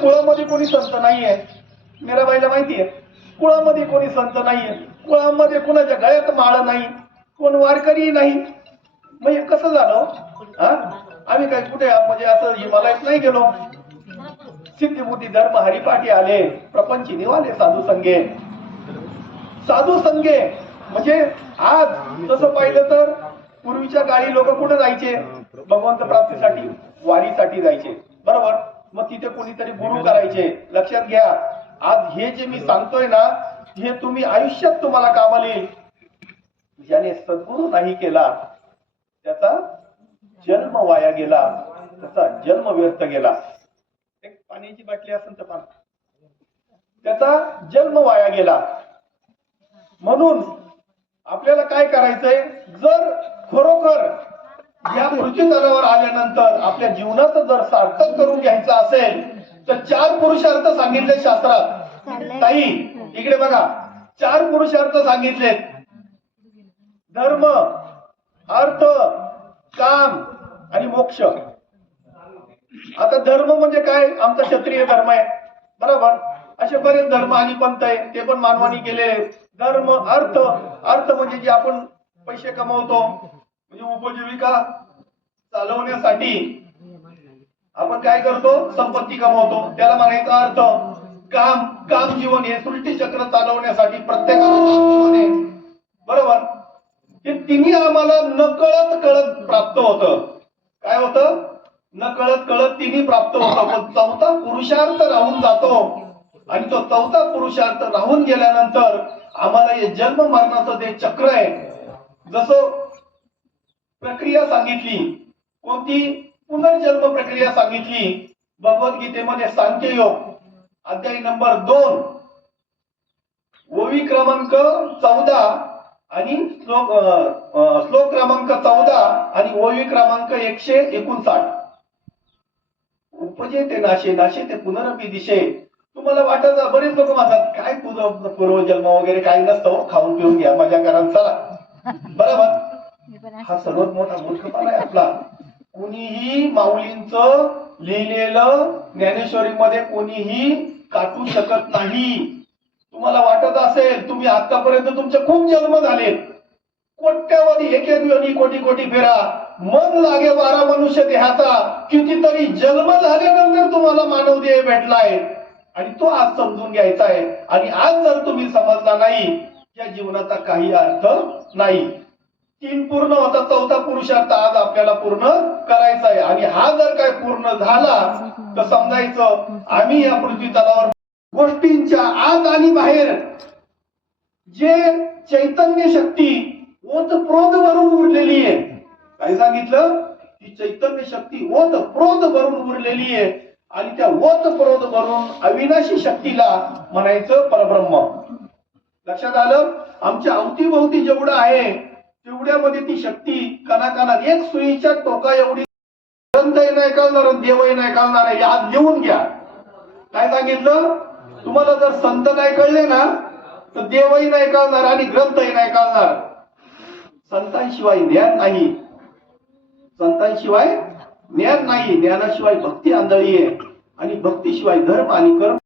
कुळामध्ये कोणी संत नाहीये? मीराबाईला माहितीये? कुळामध्ये कोणी संत नाहीये? कुळामध्ये कोणाच्या गळ्यात माळ नाही? कोण वारकरी नाही? म्हणजे कसं झालं? हा? आम्ही काय कुठे म्हणजे असं हिमालयात नाही गेलो. सिद्धिबुद्धी धर्म हरिपाठी आले. प्रपंची निवाले साधू संघे साधू संघे म्हणजे आज तसं पाहिलं तर पूर्वीच्या काळी लोक कुठे जायचे? भगवंत प्राप्तीसाठी वारीसाठी जायचे. बरोबर? मग तिथे कोणीतरी गुरु करायचे लक्षात घ्या. आज हे जे मी सांगतोय ना हे तुम्ही आयुष्यात तुम्हाला कामाला येईल ज्याने सद्गुरु नाही केला त्याचा जन्म वाया गेला त्याचा जन्म व्यर्थ गेला. एक पाण्याची बाटली असेल तर पण त्याचा जन्म वाया गेला. म्हणून आपल्याला काय करायचंय? जर खरोखर तलावर आल्यानंतर आपल्या जीवनाचं जर सार्थक करून घ्यायचं असेल तर चार पुरुषार्थ सांगितले शास्त्रात. ताई इकडे बघा. चार पुरुषार्थ सांगितलेत. धर्म अर्थ काम आणि मोक्ष. आता धर्म म्हणजे काय? आमचा क्षत्रिय धर्म आहे. बरोबर? असे बरेच धर्म आणि पंथ आहे. ते पण मानवानी केले धर्म अर्थ. अर्थ म्हणजे जे आपण पैसे कमवतो म्हणजे उपजीविका चालवण्यासाठी आपण काय करतो? संपत्ती कमवतो. त्याला म्हणायचा अर्थ काम काम जीवन हे सृष्टी चक्र चालवण्यासाठी प्रत्येकाने बरोबर? हे तिन्ही आम्हाला नकळत कळत प्राप्त होत. काय होत? न कळत कळत तिन्ही प्राप्त होतं. पण चौथा पुरुषार्थ राहून जातो. आणि तो चौथा पुरुषार्थ राहून गेल्यानंतर आम्हाला हे जन्म मरणाचं जे चक्र आहे जसं प्रक्रिया सांगितली कोणती पुनर्जन्म प्रक्रिया सांगितली? भगवद्गीतेमध्ये सांख्य योग अध्याय नंबर दोन. ओवी क्रमांक चौदा आणि श्लोक श्लोक क्रमांक चौदा आणि ओवी क्रमांक एकशे एकोणसाठ. उपजे ते नाशे नाशे ते पुनरपी दिशे. तुम्हाला वाटत बरेच लोक म्हणतात काय पूर्व पूर्वजन्म वगैरे काही नसतं हो, खाऊन पिऊन घ्या करा आणि चला. बरोबर? हा सर्वात मोठा मूर्खपणा आहे आपला. कुणीही माऊलींच लिहिलेलं ज्ञानेश्वरीमध्ये कोणीही काटू शकत नाही. तुम्हाला वाटत असेल तुम्ही आतापर्यंत तुमचे खूप जन्म झाले. कोट्यावधी एक एक कोटी कोटी फेरा. मन लागे बारा मनुष्य देहाचा. कितीतरी जन्म झाल्यानंतर तुम्हाला मानव देह भेटलाय. आणि तो आज समजून घ्यायचा आहे. आणि आज जर तुम्ही समजला नाही या जीवनाचा काही अर्थ नाही. तीन पूर्ण होता चौथा पुरुषार्थ आज आपल्याला पूर्ण करायचा आहे आणि हा जर काय पूर्ण झाला तर समजायचं आम्ही या पृथ्वी तलावर गोष्टींच्या आत आणि बाहेर जे चैतन्य शक्ती ओत प्रोध भरून उरलेली आहे. काय सांगितलं? ती चैतन्य शक्ती ओतप्रोत भरून उरलेली आहे. आणि त्या ओतप्रोत भरून अविनाशी शक्तीला म्हणायचं परब्रह्म. लक्षात आलं? आमच्या अवतीभोवती जेवढं आहे तेवढ्यामध्ये ती शक्ती कणाकणात एक सुईच्या टोका एवढी ग्रंथही नाही कळणार देवही नाही कळणार आहे याद लिहून घ्या. काय सांगितलं? तुम्हाला जर संत नाही कळले ना तर देवही नाही कळणार आणि ग्रंथही नाही कळणार संतांशिवाय ज्ञान नाही. संतांशिवाय ज्ञान नाही. ज्ञानाशिवाय भक्ती आंधळी आहे. आणि भक्तीशिवाय धर्म आणि कर्म